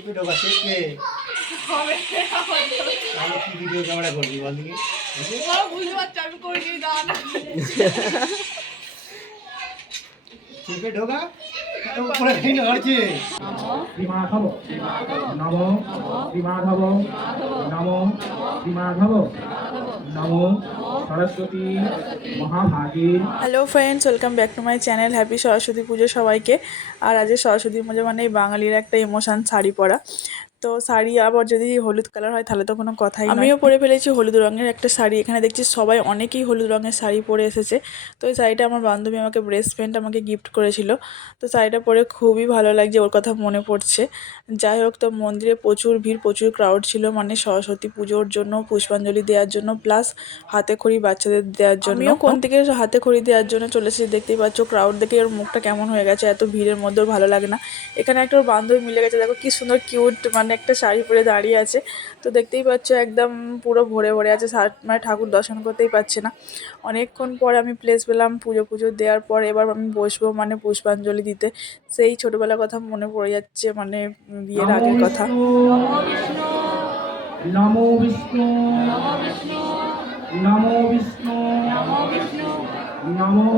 চেপে ঢোকা চেপে তাহলে কি ভিডিও ক্যামেরা করবি বল দেখি বুঝতে পারছি আমি করিনি দাঁড়ান চেপে ঢোকা উপরে খাই না হচ্ছে শ্রীমাধব নম শ্রীমাধব নম শ্রীমাধব নম সরস্বতী মহাভাগে। Hello friends, welcome back to my channel. Happy Saraswati Puja সবাইকে। আর আজ সরস্বতী পুজো মানে বাঙালির একটা ইমোশন শাড়ি পরা। তো শাড়ি আবার যদি হলুদ কালার হয় তাহলে তো কোনো কথাই নয়। আমিও পরে ফেলেছি হলুদ রঙের একটা শাড়ি। এখানে দেখছি সবাই অনেকেই হলুদ রঙের শাড়ি পরে এসেছে। তো এই শাড়িটা আমার বান্ধবী আমাকে বেস্ট ফ্রেন্ড আমাকে গিফট করেছিল। তো শাড়িটা পরে খুবই ভালো লাগছে, ওর কথা মনে পড়ছে। যাই হোক, তো মন্দিরে প্রচুর ভিড়, প্রচুর ক্রাউড ছিল, মানে সরস্বতী পুজোর জন্য পুষ্পাঞ্জলি দেওয়ার জন্য, প্লাস হাতে খড়ি বাচ্চাদের দেওয়ার জন্য। আমিও কোন থেকে হাতে খড়ি দেওয়ার জন্য চলে এসেছি। দেখতেই পাচ্ছ ক্রাউড দেখে ওর মুখটা কেমন হয়ে গেছে, এত ভিড়ের মধ্যেও ভালো লাগে না। এখানে একটা ওর বান্ধবী মিলে গেছে, দেখো কি সুন্দর কিউট, মানে একটা শাড়ি পরে দাঁড়িয়ে আছে। তো দেখতেই পাচ্ছ একদম পুরো ভরে ভরে আছে, মানে ঠাকুর দর্শন করতেই পারছে না। অনেকক্ষণ পরে আমি প্লেস পেলাম পুজো দেওয়ার পর। এবার আমি বসবো মানে পুষ্পাঞ্জলি দিতে। সেই ছোটবেলার কথা মনে পড়ে যাচ্ছে, মানে বিয়ের আগের কথা। নমো বিষ্ণু নমো বিষ্ণু নমো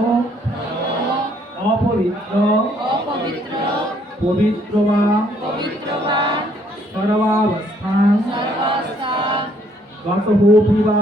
অপবিত্র পবিত্র বা সর্বাবস্থান গতহোপি বা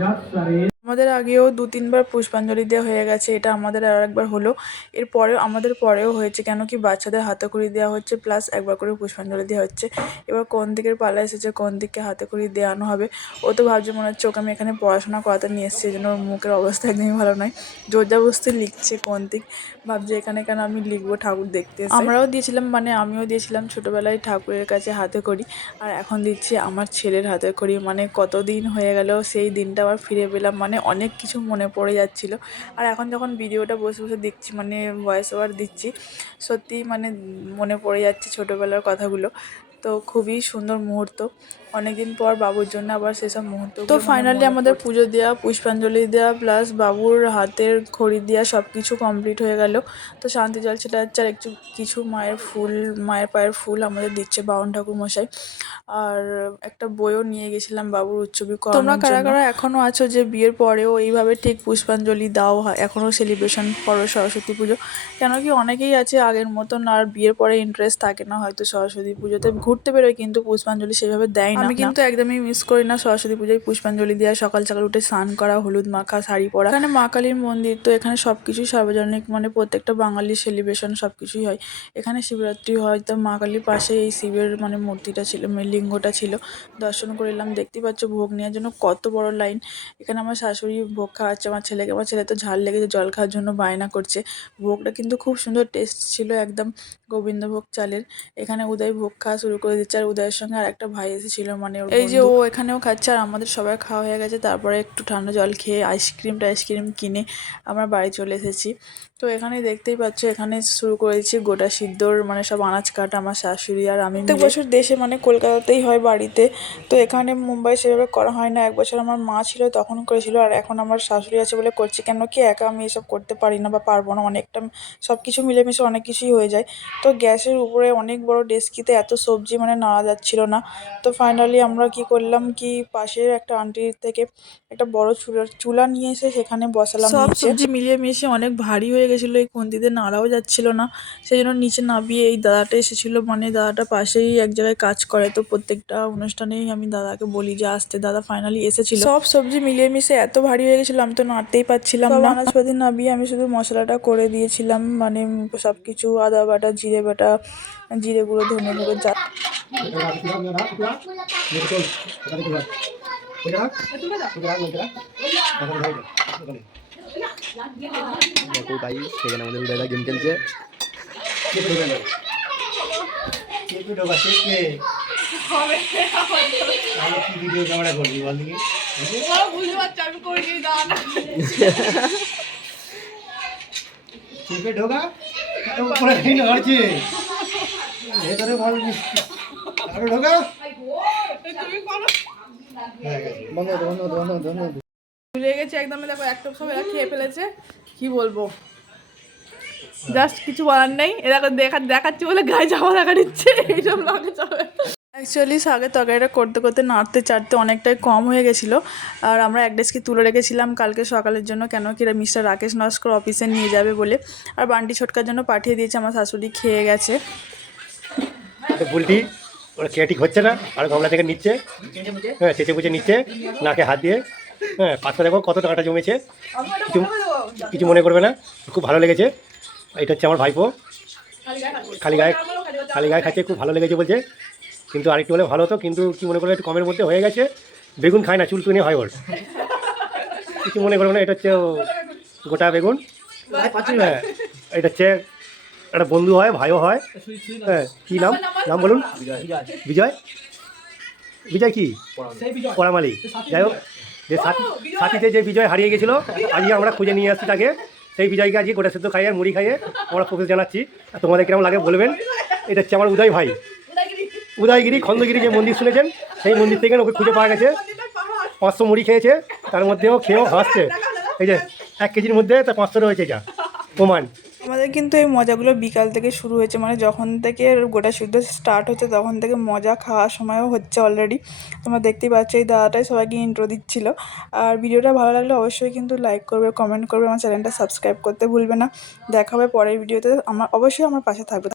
যৎসরে। আমাদের আগেও 2-3 বার পুষ্পাঞ্জলি দেওয়া হয়ে গেছে, এটা আমাদের আর একবার হলো। এরপরেও আমাদের পরেও হয়েছে, কেন কি বাচ্চাদের হাতে খড়ি দেওয়া হচ্ছে, প্লাস একবার করে পুষ্পাঞ্জলি দেওয়া হচ্ছে। এবার কোন দিকের পালা এসেছে, কোন দিকে হাতে খড়ি দেওয়ানো হবে। ও তো ভাবছে মনে হচ্ছে ওকে আমি এখানে পড়াশোনা করাতে নিয়ে এসেছি, এই জন্য ওর মুখের অবস্থা একদমই ভালো নয়। জোরজাবস্তি লিখছে কোন দিক, ভাবছে এখানে কেন আমি লিখবো, ঠাকুর দেখতে এসে। আমরাও দিয়েছিলাম, মানে আমিও দিয়েছিলাম ছোটোবেলায় ঠাকুরের কাছে হাতে খড়ি। আর এখন দিচ্ছি আমার ছেলের হাতে খড়ি। মানে কতদিন হয়ে গেল সেই দিনটা আবার ফিরে পেলাম, মানে অনেক কিছু মনে পড়ে যাচ্ছিল। আর এখন যখন ভিডিওটা বসে বসে দেখছি, মানে ভয়েস ওভার দিচ্ছি, সত্যিই মানে মনে পড়ে যাচ্ছে ছোটোবেলার কথাগুলো। তো খুবই সুন্দর মুহূর্ত, অনেকদিন পর বাবুর জন্য আবার সেসব মুহূর্ত। তো ফাইনালি আমাদের পুজো দেওয়া, পুষ্পাঞ্জলি দেওয়া, প্লাস বাবুর হাতের খড়ি দেওয়া সব কিছু কমপ্লিট হয়ে গেল। তো শান্তি জল ছেটা যাচ্ছে, আর একটু কিছু মায়ের পায়ের ফুল আমাদের দিচ্ছে বাউন ঠাকুর মশাই। আর একটা বইও নিয়ে গেছিলাম বাবুর উৎসবী করানোর জন্য। তোমরা কারা কারা এখনও আছো যে বিয়ের পরেও এইভাবে ঠিক পুষ্পাঞ্জলি দাও, এখনও সেলিব্রেশন করো সরস্বতী পুজো? কেন কি অনেকেই আছে আগের মতন আর বিয়ের পরে ইন্টারেস্ট থাকে না হয়তো সরস্বতী পুজোতে, ঘুরতে বেরোয় কিন্তু পুষ্পাঞ্জলি সেভাবে দেয় না। আমি কিন্তু একদমই মিস করি না সরস্বতী পুজোয় পুষ্পাঞ্জলি দেওয়া, সকাল সকাল উঠে স্নান করা, হলুদ মাখা, শাড়ি পরা। এখানে মা কালীর মন্দির, তো এখানে সব কিছুই সার্বজনিক, মানে প্রত্যেকটা বাঙালির সেলিব্রেশন সব কিছুই হয়। এখানে শিবরাত্রি হয়, তো মা কালীর পাশে এই শিবের মানে মূর্তিটা ছিল, লিঙ্গটা ছিল, দর্শন করলাম। দেখতেই পাচ্ছ ভোগ নেওয়ার জন্য কত বড় লাইন। এখানে আমার শাশুড়ি ভোগ খাওয়াচ্ছে আমার ছেলেকে, আমার ছেলে তো ঝাল লেগেছে, জল খাওয়ার জন্য বায়না করছে। ভোগটা কিন্তু খুব সুন্দর টেস্ট ছিল, একদম গোবিন্দভোগ চালের। এখানে উদয় ভোগ খাওয়া শুরু করে দিচ্ছে, আর উদয়ের সঙ্গে আর একটা ভাই এসেছিল, মানে এই যে ও এখানেও খাচ্ছে, আর আমাদের সবাই খাওয়া হয়ে গেছে। তারপরে একটু ঠান্ডা জল খেয়ে আইসক্রিম কিনে আমরা বাড়ি চলে এসেছি। তো এখানে দেখতেই পাচ্ছ এখানে শুরু করেছি গোটা সিদ্ধর, মানে সব আনাজ কাটা আমার শাশুড়ি আর আমি। প্রত্যেক বছর দেশে মানে কলকাতাতেই হয় বাড়িতে, তো এখানে মুম্বাই সেভাবে করা হয় না। এক বছর আমার মা ছিল তখন করেছিল, আর এখন আমার শাশুড়ি আছে বলে করছি। কেন কি একা আমি এসব করতে পারি না বা পারবো না, অনেকটা সব কিছু মিলেমিশে অনেক কিছুই হয়ে যায়। তো গ্যাসের উপরে অনেক বড় ডেস্কিতে এত সবজি মানে নাড়া যাচ্ছিল না। তো ফাইনালি আমরা কি করলাম কি, পাশের একটা আন্টির থেকে একটা বড় চুলা নিয়ে এসে সেখানে বসালাম। সব সবজি মিলিয়ে মিশিয়ে অনেক ভারী হয়ে গেছিলো, এই খুন্তিতে নাড়াও যাচ্ছিল না। সেই জন্য নিচে নামিয়ে এই দাদাটা এসেছিলো, মানে দাদাটা পাশেই এক জায়গায় কাজ করে, তো প্রত্যেকটা অনুষ্ঠানেই আমি দাদাকে বলি যে আসতে। দাদা ফাইনালি এসেছিল। সব সবজি মিলিয়ে মিশে এত ভারী হয়ে গেছিলো আমি তো নাড়তেই পারছিলাম না। আনাজপাতি নামিয়ে আমি শুধু মশলাটা করে দিয়েছিলাম, মানে সব কিছু আদা বাটা, জিরে বাটা, জিরে গুঁড়ো, ধনে গুঁড়ো, যা। দেখো গাইস, সেখানে আমাদের উদয়দা গেম খেলছে। চেপে ঢোকা চেপে তাহলে কি ভিডিও ক্যামেরা করবি বল দেখি বুঝতে পারছি আমি করিনি দাঁড়ান চেপে ঢোকা উপরে খাই না হচ্ছে ভেতরে বল আরো ঢোকা ভুলে গেছে একদম। দেখো একটা সব এরা খেয়ে ফেলেছে, কি বলবো। জাস্ট কিছু বলার নেই, এরা দেখাচ্ছি বলে গায়ে জামা দেখা দিচ্ছে, এইসব লাগে চলে। অ্যাকচুয়ালি শাকের তরকারিটা করতে করতে নাড়তে চাড়তে অনেকটাই কম হয়ে গেছিলো, আর আমরা এক ডেস্কি তুলে রেখেছিলাম কালকে সকালের জন্য, কেন কি মিস্টার রাকেশ নস্কর অফিসে নিয়ে যাবে বলে, আর বান্টি ছোটকার জন্য পাঠিয়ে দিয়েছে, আমার শাশুড়ি খেয়ে গেছে। বুলটি ওরা খেয়ে ঠিক হচ্ছে না, আর গামলা থেকে নিচ্ছে, হ্যাঁ চেঁচে পুচে নিচ্ছে নাকে হাত দিয়ে। হ্যাঁ পাঁচটা দেখো কত টাকাটা জমেছে, কিছু কিছু মনে করবে না, খুব ভালো লেগেছে। এটা হচ্ছে আমার ভাইপো, খালি গায়ে খাচ্ছে, খুব ভালো লেগেছে বলছে, কিন্তু আরেকটু হলে ভালো হতো, কিন্তু কি মনে করবে একটু কমের মধ্যে হয়ে গেছে। বেগুন খায় না, চুলটুনি হয় ওর, কিছু মনে করবে না। এটা হচ্ছে গোটা বেগুন। হ্যাঁ এটা হচ্ছে একটা বন্ধু হয়, ভাইও হয়। হ্যাঁ কী নাম, নাম বলুন? বিজয়। বিজয় কি পরামালি, যাই হোক, যে সাথীতে যে বিজয় হারিয়ে গেছিলো, আজকে আমরা খুঁজে নিয়ে আসছি তাকে। সেই বিজয়কে আজকে গোটা সেদ্ধ খাইয়ে মুড়ি খাইয়ে আমরা প্রফেস জানাচ্ছি। আর তোমাদের কেমন লাগে বলবেন। এটা হচ্ছে আমার উদয় ভাই, উদয়গিরি খন্দগিরি যে মন্দির শুনেছেন, সেই মন্দির থেকে ওকে খুঁজে পাওয়া গেছে। 500 মুড়ি খেয়েছে, তার মধ্যেও খেয়েও হাসছে। এই যে 1 কেজির মধ্যে তার 500 রয়েছে, এটা প্রমাণ। আমাদের কিন্তু এই মজাগুলো বিকাল থেকে শুরু হয়েছে, মানে যখন থেকে গোটা সিদ্ধ স্টার্ট হচ্ছে তখন থেকে মজা খাওয়ার সময়ও হচ্ছে অলরেডি। তোমরা দেখতেই পাচ্ছ এই দাদাটাই সবাইকে ইন্ট্রো দিচ্ছিল। আর ভিডিওটা ভালো লাগলে অবশ্যই কিন্তু লাইক করবে, কমেন্ট করবে, আমার চ্যানেলটা সাবস্ক্রাইব করতে ভুলবে না। দেখা হবে পরের ভিডিওতে, অবশ্যই আমার পাশে থাকবে।